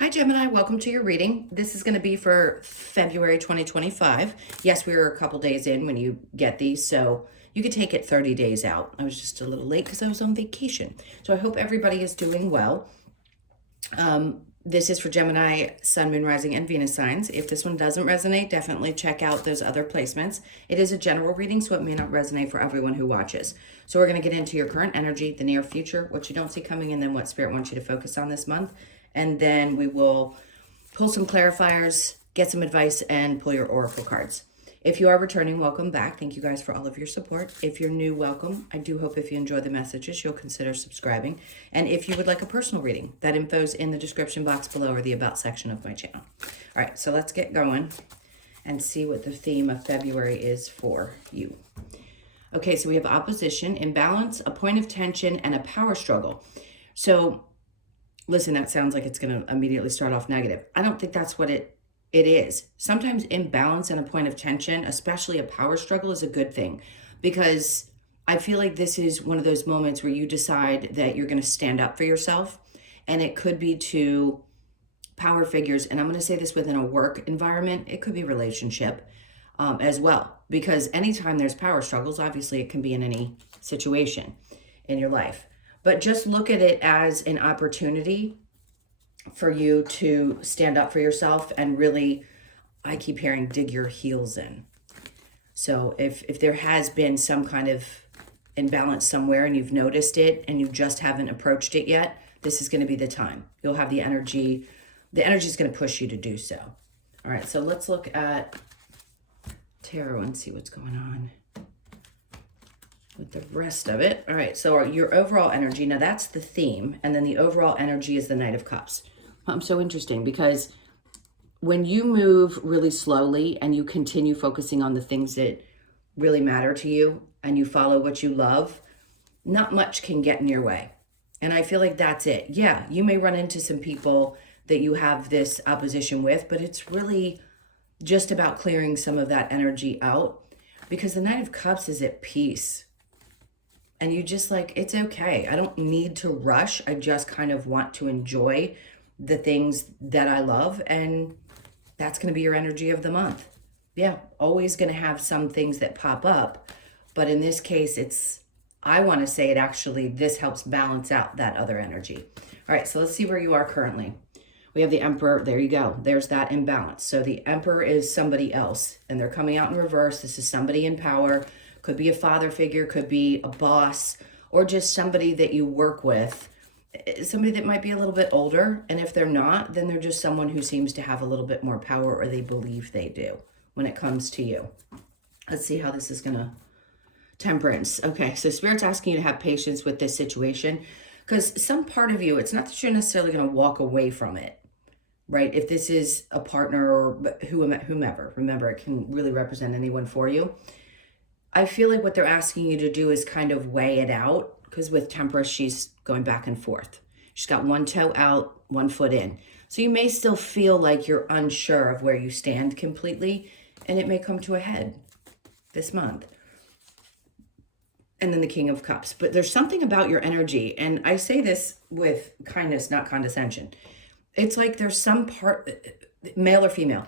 Hi, Gemini. Welcome to your reading. This is going to be for February 2025. Yes, we were a couple days in when you get these, so you could take it 30 days out. I was just a little late because I was on vacation. So I hope everybody is doing well. This is for Gemini, Sun, Moon, Rising, and Venus signs. If this one doesn't resonate, definitely check out those other placements. It is a general reading, so it may not resonate for everyone who watches. So we're going to get into your current energy, the near future, what you don't see coming, and then what Spirit wants you to focus on this month. And then we will pull some clarifiers, get some advice, and pull your oracle cards. If you are returning, welcome back. Thank you guys for all of your support. If you're new, welcome. I do hope if you enjoy the messages, you'll consider subscribing. And if you would like a personal reading, that info's in the description box below or the About section of my channel. All right, so let's get going and see what the theme of February is for you. Okay, so we have opposition, imbalance, a point of tension, and a power struggle. So listen, that sounds like it's going to immediately start off negative. I don't think that's what it is. Sometimes imbalance and a point of tension, especially a power struggle, is a good thing, because I feel like this is one of those moments where you decide that you're going to stand up for yourself, and it could be to power figures. And I'm going to say this within a work environment. It could be relationship as well, because anytime there's power struggles, obviously it can be in any situation in your life. But just look at it as an opportunity for you to stand up for yourself and really, I keep hearing, dig your heels in. So if there has been some kind of imbalance somewhere and you've noticed it and you just haven't approached it yet, this is going to be the time. You'll have the energy. The energy is going to push you to do so. All right, so let's look at tarot and see what's going on with the rest of it. All right, so your overall energy, now that's the theme, and then the overall energy is the Knight of Cups. So interesting, because when you move really slowly and you continue focusing on the things that really matter to you and you follow what you love, not much can get in your way. And I feel like that's it. Yeah, you may run into some people that you have this opposition with, but it's really just about clearing some of that energy out, because the Knight of Cups is at peace. And you just like, it's okay. I don't need to rush. I just kind of want to enjoy the things that I love. And that's going to be your energy of the month. Yeah, always going to have some things that pop up. But in this case, I want to say it actually, this helps balance out that other energy. All right, so let's see where you are currently. We have the Emperor. There you go. There's that imbalance. So the Emperor is somebody else, and they're coming out in reverse. This is somebody in power. Could be a father figure, could be a boss, or just somebody that you work with, somebody that might be a little bit older. And if they're not, then they're just someone who seems to have a little bit more power, or they believe they do when it comes to you. Let's see how this is going to Temperance. Okay, so Spirit's asking you to have patience with this situation, because some part of you, it's not that you're necessarily going to walk away from it, right? If this is a partner or whomever, remember, it can really represent anyone for you. I feel like what they're asking you to do is kind of weigh it out, because with Temperance, she's going back and forth. She's got one toe out, one foot in. So you may still feel like you're unsure of where you stand completely, and it may come to a head this month. And then the King of Cups. But there's something about your energy, and I say this with kindness, not condescension. It's like there's some part, male or female,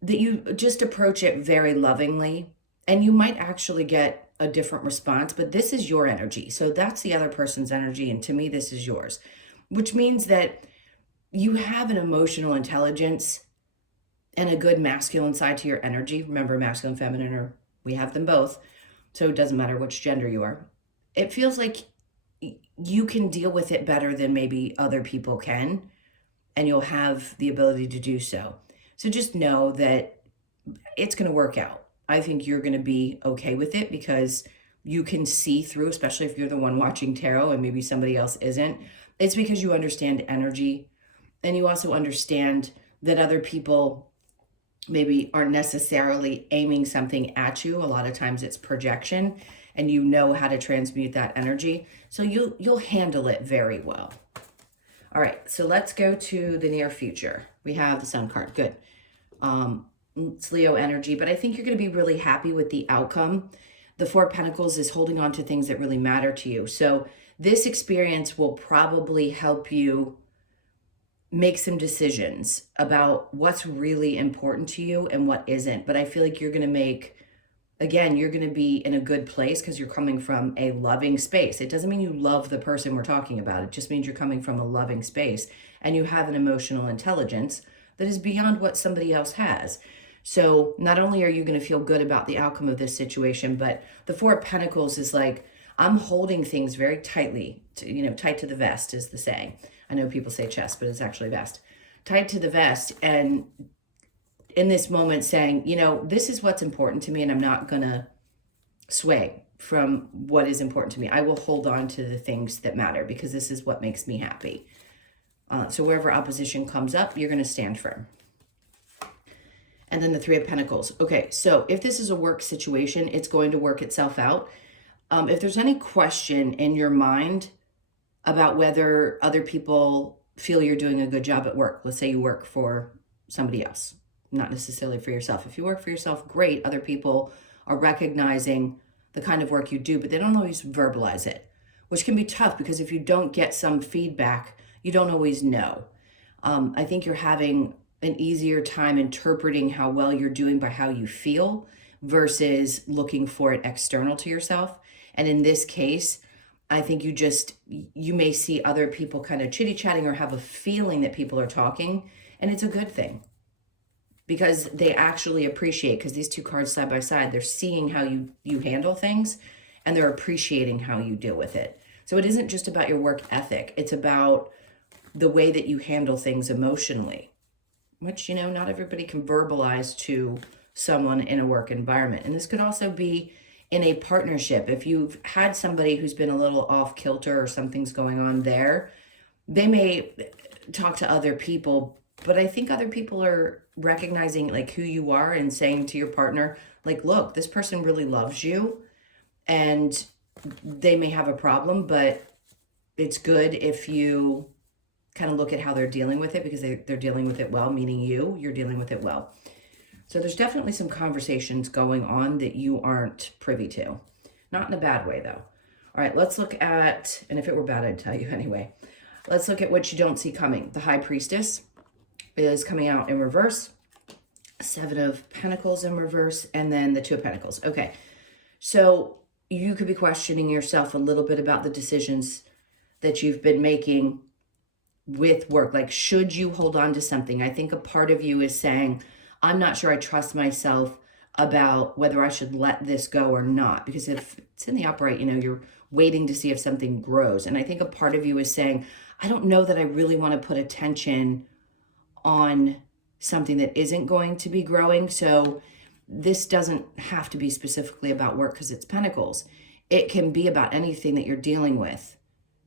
that you just approach it very lovingly. And you might actually get a different response, but this is your energy. So that's the other person's energy. And to me, this is yours, which means that you have an emotional intelligence and a good masculine side to your energy. Remember, masculine, feminine, or we have them both. So it doesn't matter which gender you are. It feels like you can deal with it better than maybe other people can, and you'll have the ability to do so. So just know that it's going to work out. I think you're going to be okay with it, because you can see through, especially if you're the one watching tarot and maybe somebody else isn't. It's because you understand energy, and you also understand that other people maybe aren't necessarily aiming something at you. A lot of times it's projection, and you know how to transmute that energy. So you'll handle it very well. All right, so let's go to the near future. We have the Sun card. Good. It's Leo energy, but I think you're going to be really happy with the outcome. The Four of Pentacles is holding on to things that really matter to you. So this experience will probably help you make some decisions about what's really important to you and what isn't. But I feel like you're going to make, again, you're going to be in a good place because you're coming from a loving space. It doesn't mean you love the person we're talking about. It just means you're coming from a loving space and you have an emotional intelligence that is beyond what somebody else has. So not only are you going to feel good about the outcome of this situation, but the Four of Pentacles is like, I'm holding things very tightly, tight to the vest is the saying. I know people say chest, but it's actually vest. Tight to the vest, and in this moment saying, this is what's important to me, and I'm not going to sway from what is important to me. I will hold on to the things that matter because this is what makes me happy. So wherever opposition comes up, you're going to stand firm. And then the Three of Pentacles. Okay, so if this is a work situation, it's going to work itself out. If there's any question in your mind about whether other people feel you're doing a good job at work, let's say you work for somebody else, not necessarily for yourself. If you work for yourself, great. Other people are recognizing the kind of work you do, but they don't always verbalize it, which can be tough because if you don't get some feedback, you don't always know. I think you're having an easier time interpreting how well you're doing by how you feel versus looking for it external to yourself. And in this case, I think you may see other people kind of chitty-chatting or have a feeling that people are talking, and it's a good thing because they actually appreciate, because these two cards side by side, they're seeing how you handle things and they're appreciating how you deal with it. So it isn't just about your work ethic. It's about the way that you handle things emotionally, which, not everybody can verbalize to someone in a work environment. And this could also be in a partnership. If you've had somebody who's been a little off kilter or something's going on there, they may talk to other people, but I think other people are recognizing like who you are and saying to your partner, like, look, this person really loves you and they may have a problem, but it's good if you kind of look at how they're dealing with it because they're dealing with it well, meaning you're dealing with it well. So there's definitely some conversations going on that you aren't privy to. Not in a bad way, though. All right, let's look at, and if it were bad, I'd tell you anyway. Let's look at what you don't see coming. The High Priestess is coming out in reverse. Seven of Pentacles in reverse, and then the Two of Pentacles. Okay, so you could be questioning yourself a little bit about the decisions that you've been making with work. Like, should you hold on to something? I think a part of you is saying, I'm not sure I trust myself about whether I should let this go or not. Because if it's in the upright, you're waiting to see if something grows. And I think a part of you is saying, I don't know that I really want to put attention on something that isn't going to be growing. So this doesn't have to be specifically about work because it's Pentacles. It can be about anything that you're dealing with.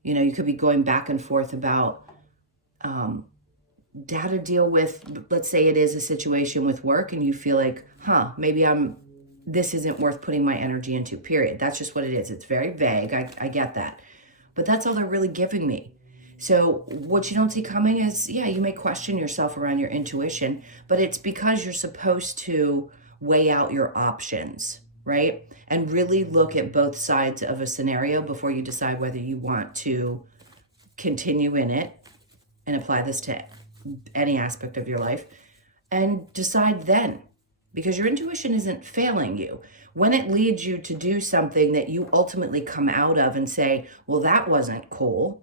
You could be going back and forth about how to deal with, let's say it is a situation with work and you feel like, maybe this isn't worth putting my energy into, period. That's just what it is. It's very vague. I get that. But that's all they're really giving me. So what you don't see coming is, you may question yourself around your intuition, but it's because you're supposed to weigh out your options, right? And really look at both sides of a scenario before you decide whether you want to continue in it and apply this to any aspect of your life, and decide then, because your intuition isn't failing you. When it leads you to do something that you ultimately come out of and say, well, that wasn't cool,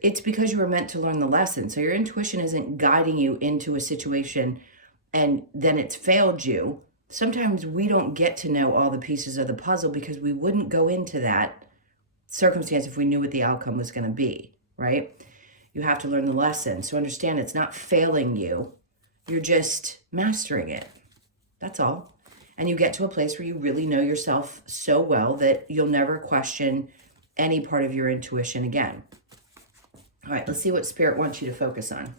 it's because you were meant to learn the lesson. So your intuition isn't guiding you into a situation and then it's failed you. Sometimes we don't get to know all the pieces of the puzzle because we wouldn't go into that circumstance if we knew what the outcome was going to be, right? You have to learn the lesson. So understand it's not failing you. You're just mastering it. That's all. And you get to a place where you really know yourself so well that you'll never question any part of your intuition again. All right, let's see what Spirit wants you to focus on.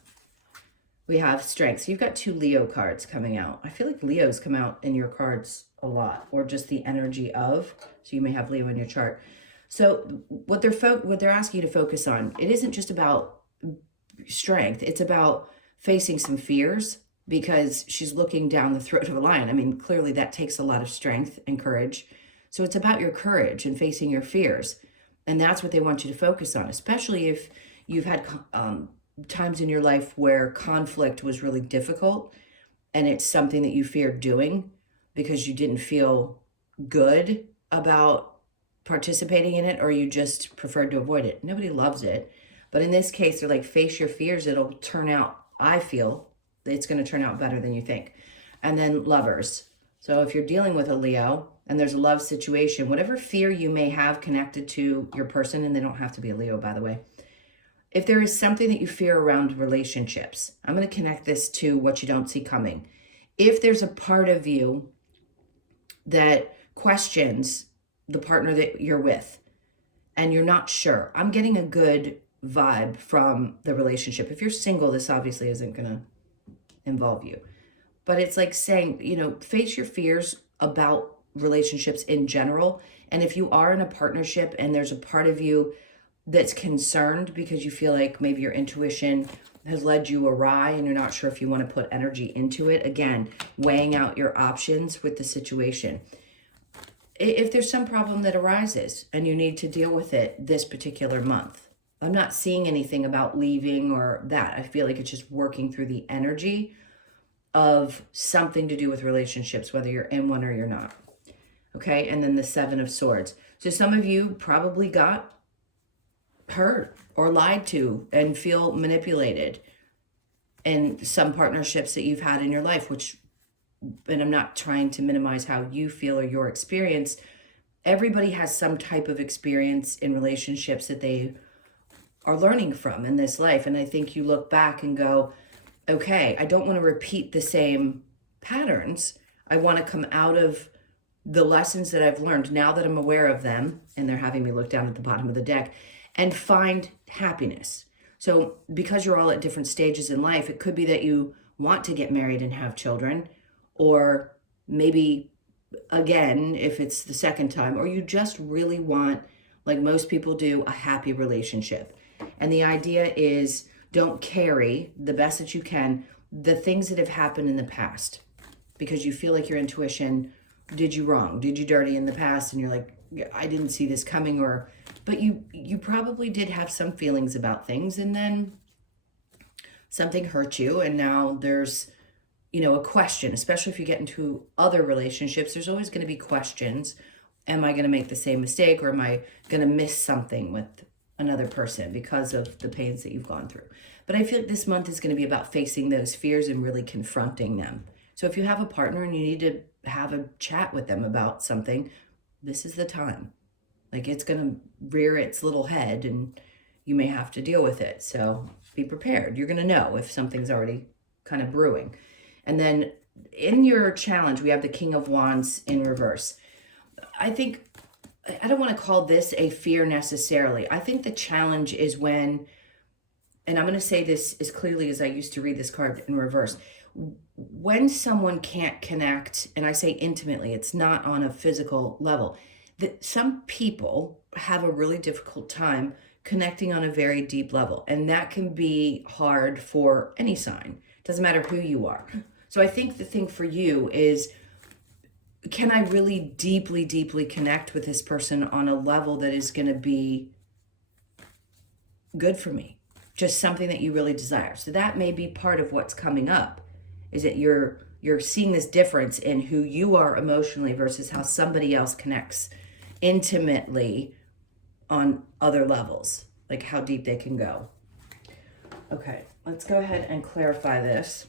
We have Strength. So you've got two Leo cards coming out. I feel like Leos come out in your cards a lot, or just the energy of. So you may have Leo in your chart. So what they're asking you to focus on, it isn't just about strength. It's about facing some fears because she's looking down the throat of a lion. I mean, clearly that takes a lot of strength and courage. So it's about your courage and facing your fears. And that's what they want you to focus on, especially if you've had times in your life where conflict was really difficult and it's something that you feared doing because you didn't feel good about participating in it, or you just preferred to avoid it. Nobody loves it. But in this case, they're like, face your fears. It'll turn out, I feel, it's going to turn out better than you think. And then lovers. So if you're dealing with a Leo and there's a love situation, whatever fear you may have connected to your person, and they don't have to be a Leo, by the way, if there is something that you fear around relationships, I'm going to connect this to what you don't see coming. If there's a part of you that questions the partner that you're with and you're not sure, I'm getting a good vibe from the relationship. If you're single, this obviously isn't going to involve you. But it's like saying, face your fears about relationships in general. And if you are in a partnership and there's a part of you that's concerned because you feel like maybe your intuition has led you awry and you're not sure if you want to put energy into it, again, weighing out your options with the situation. If there's some problem that arises and you need to deal with it this particular month, I'm not seeing anything about leaving or that. I feel like it's just working through the energy of something to do with relationships, whether you're in one or you're not. Okay, and then the Seven of Swords. So some of you probably got hurt or lied to and feel manipulated in some partnerships that you've had in your life, and I'm not trying to minimize how you feel or your experience. Everybody has some type of experience in relationships that they are learning from in this life. And I think you look back and go, okay, I don't want to repeat the same patterns. I want to come out of the lessons that I've learned now that I'm aware of them, and they're having me look down at the bottom of the deck, and find happiness. So because you're all at different stages in life, it could be that you want to get married and have children, or maybe, again, if it's the second time, or you just really want, like most people do, a happy relationship. And the idea is, don't carry the best that you can the things that have happened in the past, because you feel like your intuition did you wrong, did you dirty in the past, and you're like, I didn't see this coming, but you probably did have some feelings about things, and then something hurt you, and now there's a question. Especially if you get into other relationships, there's always going to be questions. Am I going to make the same mistake, or am I going to miss something with another person because of the pains that you've gone through? But I feel like this month is going to be about facing those fears and really confronting them. So if you have a partner and you need to have a chat with them about something, this is the time. Like, it's going to rear its little head and you may have to deal with it. So be prepared. You're going to know if something's already kind of brewing. And then in your challenge, we have the King of Wands in reverse. I don't want to call this a fear necessarily. I think the challenge is when, and I'm going to say this as clearly as I used to read this card in reverse, when someone can't connect, and I say intimately, it's not on a physical level, that some people have a really difficult time connecting on a very deep level. And that can be hard for any sign. It doesn't matter who you are. So I think the thing for you is, can I really deeply, deeply connect with this person on a level that is going to be good for me? Just something that you really desire. So that may be part of what's coming up, is that you're seeing this difference in who you are emotionally versus how somebody else connects intimately on other levels, like how deep they can go. Okay, let's go ahead and clarify this.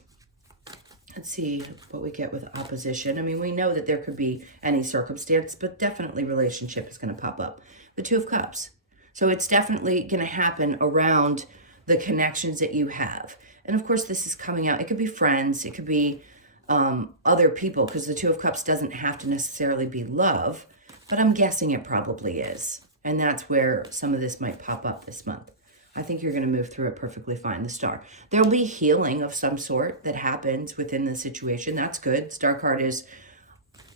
Let's see what we get with opposition. I mean, we know that there could be any circumstance, but definitely relationship is going to pop up. The Two of Cups. So it's definitely going to happen around the connections that you have. And of course, this is coming out. It could be friends. It could be other people, because the Two of Cups doesn't have to necessarily be love, but I'm guessing it probably is. And that's where some of this might pop up this month. I think you're going to move through it perfectly fine. The Star. There'll be healing of some sort that happens within the situation. That's good. Star card is,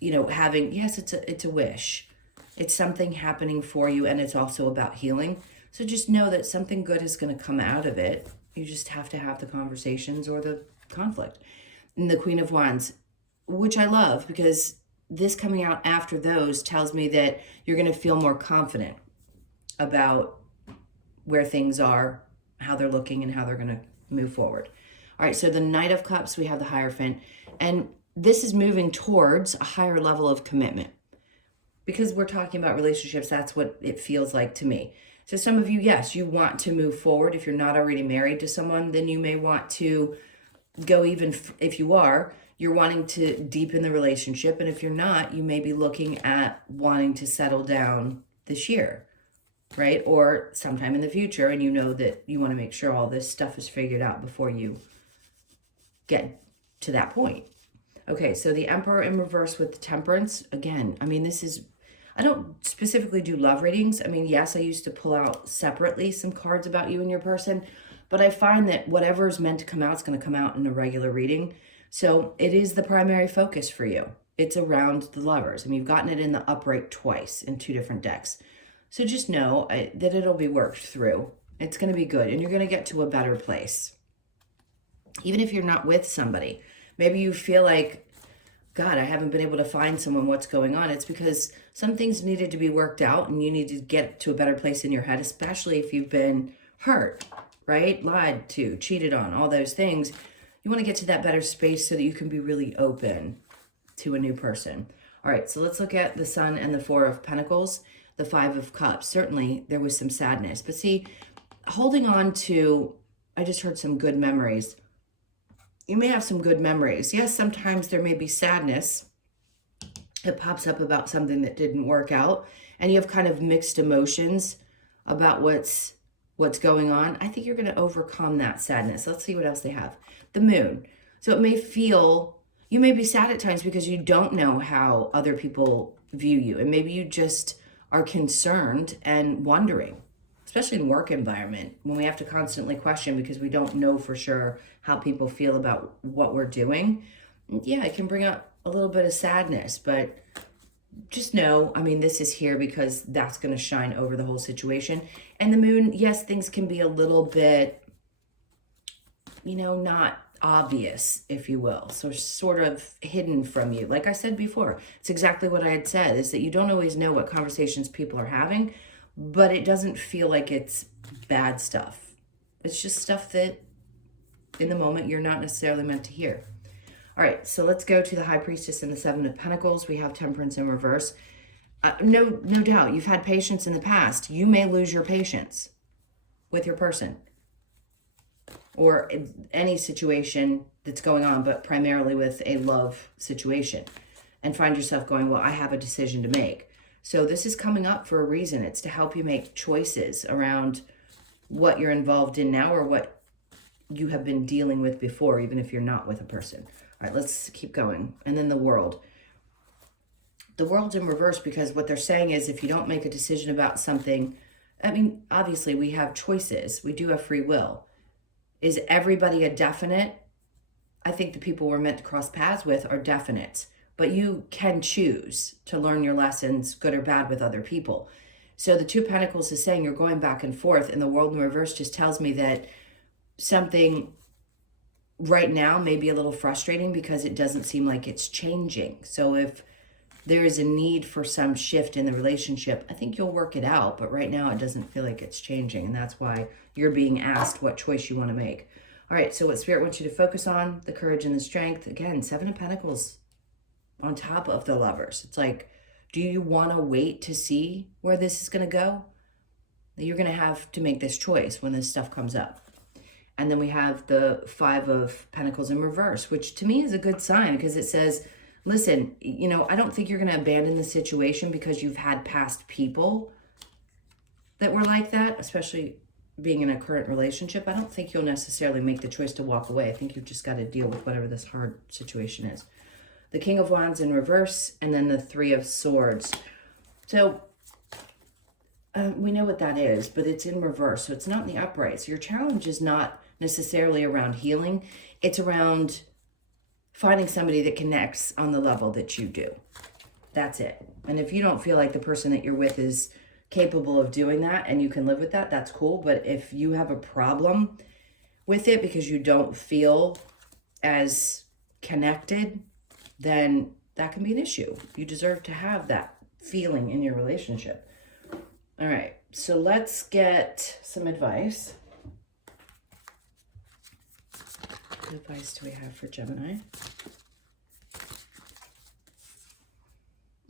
having, yes, it's a wish. It's something happening for you, and it's also about healing. So just know that something good is going to come out of it. You just have to have the conversations or the conflict. And the Queen of Wands, which I love, because this coming out after those tells me that you're going to feel more confident about where things are, how they're looking and how they're going to move forward. All right, so the Knight of Cups, we have the Hierophant, and this is moving towards a higher level of commitment. Because we're talking about relationships, that's what it feels like to me. So some of you, yes, you want to move forward. If you're not already married to someone, then you may want to go, even if you are, you're wanting to deepen the relationship. And if you're not, you may be looking at wanting to settle down this year, right? Or sometime in the future, and you know that you want to make sure all this stuff is figured out before you get to that point. Okay, so the Emperor in reverse with the Temperance. Again, I mean, this is, I don't specifically do love readings. I mean, yes, I used to pull out separately some cards about you and your person, but I find that whatever is meant to come out is going to come out in a regular reading. So it is the primary focus for you. It's around the lovers. I mean, you've gotten it in the upright twice in 2 different decks. So just know that it'll be worked through. It's going to be good, and you're going to get to a better place. Even if you're not with somebody, maybe you feel like, God, I haven't been able to find someone, what's going on? It's because some things needed to be worked out, and you need to get to a better place in your head, especially if you've been hurt, right? Lied to, cheated on, all those things. You want to get to that better space so that you can be really open to a new person. All right, so let's look at the Sun and the 4 of Pentacles, the 5 of Cups. Certainly, there was some sadness. But see, holding on to, I just heard some good memories. You may have some good memories. Yes, sometimes there may be sadness. It pops up about something that didn't work out, and you have kind of mixed emotions about what's going on. I think you're going to overcome that sadness. Let's see what else they have. The Moon. So it may feel, you may be sad at times because you don't know how other people view you, and maybe you just are concerned and wondering, especially in work environment, when we have to constantly question because we don't know for sure how people feel about what we're doing. Yeah, it can bring up a little bit of sadness, but just know, I mean, this is here because that's going to shine over the whole situation. And the Moon, yes, things can be a little bit, you know, not obvious, if you will. So sort of hidden from you. Like I said before, it's exactly what I had said, is that you don't always know what conversations people are having, but it doesn't feel like it's bad stuff. It's just stuff that in the moment you're not necessarily meant to hear. All right, so let's go to the High Priestess and the 7 of Pentacles. We have Temperance in reverse. No doubt, you've had patience in the past. You may lose your patience with your person or any situation that's going on, but primarily with a love situation, and find yourself going, well, I have a decision to make. So this is coming up for a reason. It's to help you make choices around what you're involved in now or what you have been dealing with before, even if you're not with a person. All right, let's keep going. And then the World. The World's in reverse because what they're saying is if you don't make a decision about something, I mean, obviously we have choices. We do have free will. Is everybody a definite? I think the people we're meant to cross paths with are definite, but you can choose to learn your lessons, good or bad, with other people. So the 2 of Pentacles is saying you're going back and forth, and the World in reverse just tells me that something right now may be a little frustrating because it doesn't seem like it's changing. So if there is a need for some shift in the relationship, I think you'll work it out, but right now it doesn't feel like it's changing, and that's why you're being asked what choice you want to make. All right, so what Spirit wants you to focus on, the courage and the strength. Again, 7 of Pentacles on top of the Lovers. It's like, do you want to wait to see where this is going to go? You're going to have to make this choice when this stuff comes up. And then we have the 5 of Pentacles in reverse, which to me is a good sign because it says, listen, you know, I don't think you're going to abandon the situation because you've had past people that were like that, especially being in a current relationship. I don't think you'll necessarily make the choice to walk away. I think you've just got to deal with whatever this hard situation is. The King of Wands in reverse, and then the 3 of Swords. So we know what that is, but it's in reverse, so it's not in the upright. So your challenge is not necessarily around healing. It's around finding somebody that connects on the level that you do. That's it. And if you don't feel like the person that you're with is capable of doing that and you can live with that, that's cool. But if you have a problem with it because you don't feel as connected, then that can be an issue. You deserve to have that feeling in your relationship. All right, so let's get some advice What advice do we have for Gemini?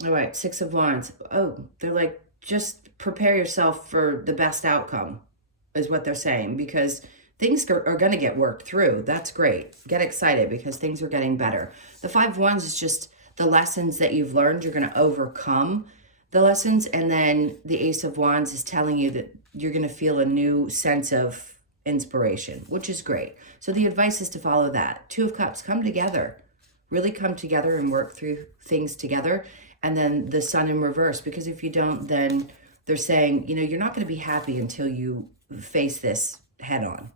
All right, Six of Wands. Oh, they're like, just prepare yourself for the best outcome, is what they're saying, because things are going to get worked through. That's great. Get excited because things are getting better. The Five of Wands is just the lessons that you've learned. You're going to overcome the lessons. And then the Ace of Wands is telling you that you're going to feel a new sense of inspiration, which is great. So the advice is to follow that. Two of Cups, come together. Really come together and work through things together. And then the Sun in reverse, because if you don't, then they're saying, you know, you're not going to be happy until you face this head on.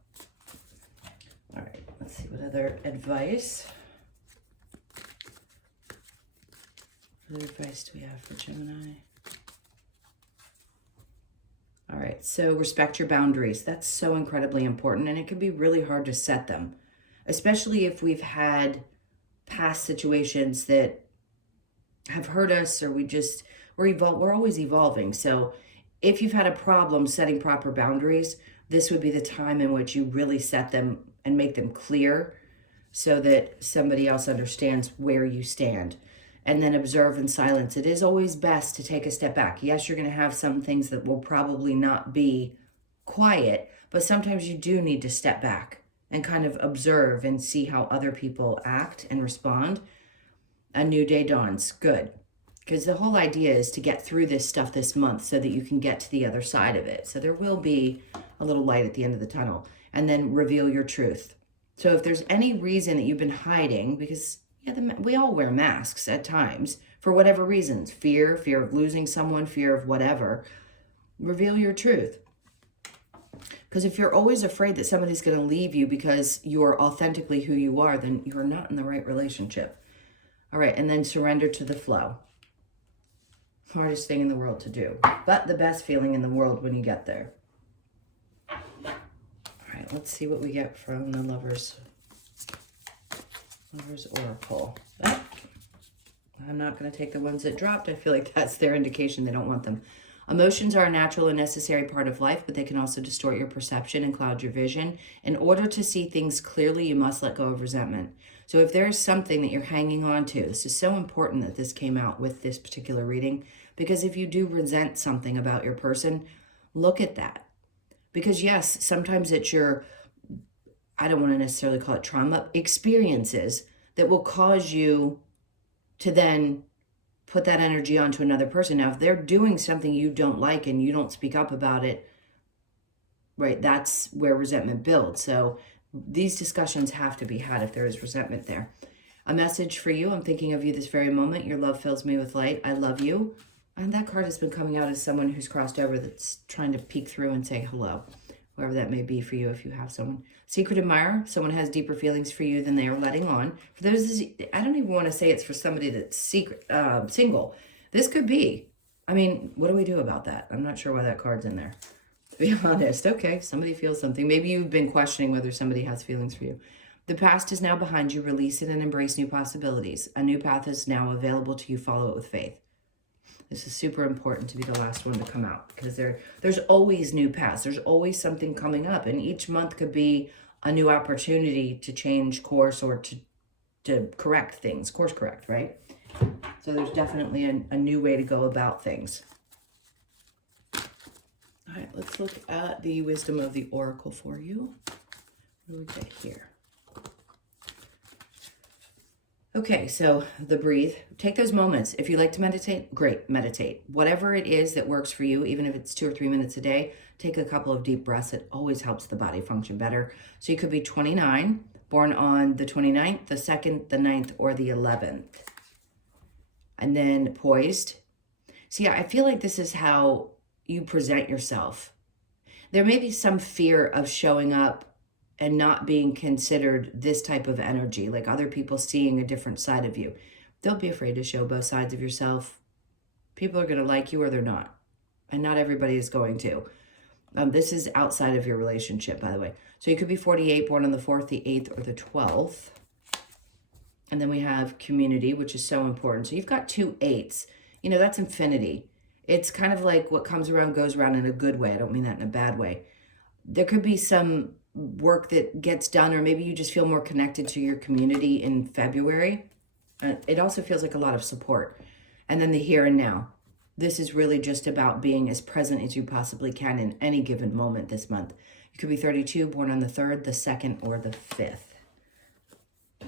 All right, let's see what other advice. What other advice do we have for Gemini? All right, so respect your boundaries. That's so incredibly important, and it can be really hard to set them, especially if we've had past situations that have hurt us, or we're always evolving. So if you've had a problem setting proper boundaries, this would be the time in which you really set them and make them clear so that somebody else understands where you stand. And then observe in silence. It is always best to take a step back. Yes, you're going to have some things that will probably not be quiet, but sometimes you do need to step back and kind of observe and see how other people act and respond. A new day dawns. Good. Because the whole idea is to get through this stuff this month so that you can get to the other side of it. So there will be a little light at the end of the tunnel. And then reveal your truth. So if there's any reason that you've been hiding, because we all wear masks at times for whatever reasons, fear of losing someone, fear of whatever, reveal your truth. Because if you're always afraid that somebody's going to leave you because you are authentically who you are, then you're not in the right relationship. All right, and then surrender to the flow. Hardest thing in the world to do, but the best feeling in the world when you get there. All right, let's see what we get from the Lovers Oracle. Oh, I'm not going to take the ones that dropped. I feel like that's their indication they don't want them. Emotions are a natural and necessary part of life, but they can also distort your perception and cloud your vision. In order to see things clearly, you must let go of resentment. So if there is something that you're hanging on to, this is so important that this came out with this particular reading, because if you do resent something about your person, look at that. Because yes, sometimes it's your, I don't want to necessarily call it trauma, experiences that will cause you to then put that energy onto another person. Now, if they're doing something you don't like and you don't speak up about it, right, that's where resentment builds. So these discussions have to be had if there is resentment there. A message for you. I'm thinking of you this very moment. Your love fills me with light. I love you. And that card has been coming out as someone who's crossed over that's trying to peek through and say hello. Whoever that may be for you if you have someone. Secret admirer, someone has deeper feelings for you than they are letting on. For those, I don't even want to say it's for somebody that's single. This could be. I mean, what do we do about that? I'm not sure why that card's in there, to be honest. Okay, somebody feels something. Maybe you've been questioning whether somebody has feelings for you. The past is now behind you. Release it and embrace new possibilities. A new path is now available to you. Follow it with faith. This is super important to be the last one to come out, because there's always new paths. There's always something coming up, and each month could be a new opportunity to change course or to correct things, course correct, right? So there's definitely a new way to go about things. All right, let's look at the wisdom of the Oracle for you. What do we get here? Okay, so the breathe. Take those moments. If you like to meditate, great, meditate. Whatever it is that works for you, even if it's 2 or 3 minutes a day, take a couple of deep breaths. It always helps the body function better. So you could be 29, born on the 29th, the 2nd, the 9th, or the 11th. And then poised. See, I feel like this is how you present yourself. There may be some fear of showing up and not being considered this type of energy, like other people seeing a different side of you. Don't be afraid to show both sides of yourself. People are going to like you or they're not. And not everybody is going to. This is outside of your relationship, by the way. So you could be 48, born on the 4th, the 8th, or the 12th. And then we have community, which is so important. So you've got 2 8s. You know, that's infinity. It's kind of like what comes around goes around in a good way. I don't mean that in a bad way. There could be some work that gets done, or maybe you just feel more connected to your community in February. It also feels like a lot of support. And then the here and now. This is really just about being as present as you possibly can in any given moment this month. You could be 32, born on the 3rd, the 2nd, or the 5th. All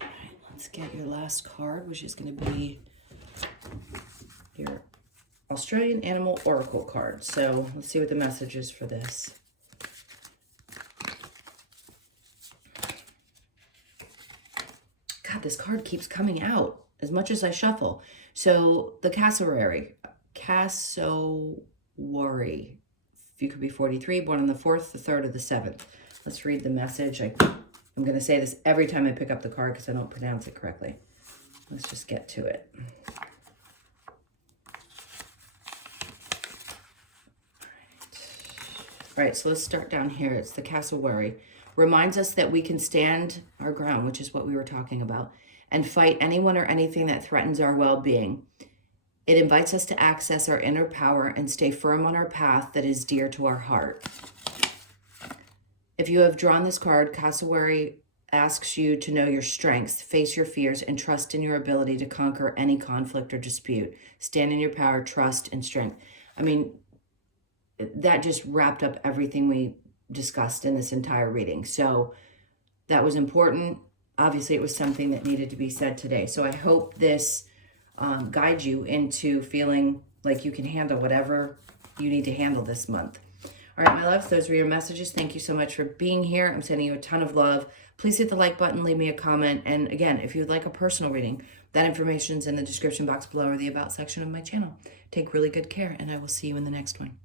right, let's get your last card, which is going to be your Australian Animal Oracle card. So let's see what the message is for this. God, this card keeps coming out as much as I shuffle. So the cassowary. You could be 43, born on the 4th, the 3rd, or the 7th. Let's read the message. I'm going to say this every time I pick up the card because I don't pronounce it correctly. Let's just get to it. All right, so let's start down here. It's the cassowary. Reminds us that we can stand our ground, which is what we were talking about, and fight anyone or anything that threatens our well-being. It invites us to access our inner power and stay firm on our path that is dear to our heart. If you have drawn this card, cassowary asks you to know your strengths, face your fears, and trust in your ability to conquer any conflict or dispute. Stand in your power, trust, and strength. I mean, that just wrapped up everything we discussed in this entire reading. So that was important. Obviously, it was something that needed to be said today. So I hope this guides you into feeling like you can handle whatever you need to handle this month. All right, my loves, those were your messages. Thank you so much for being here. I'm sending you a ton of love. Please hit the like button, leave me a comment. And again, if you'd like a personal reading, that information is in the description box below or the about section of my channel. Take really good care, and I will see you in the next one.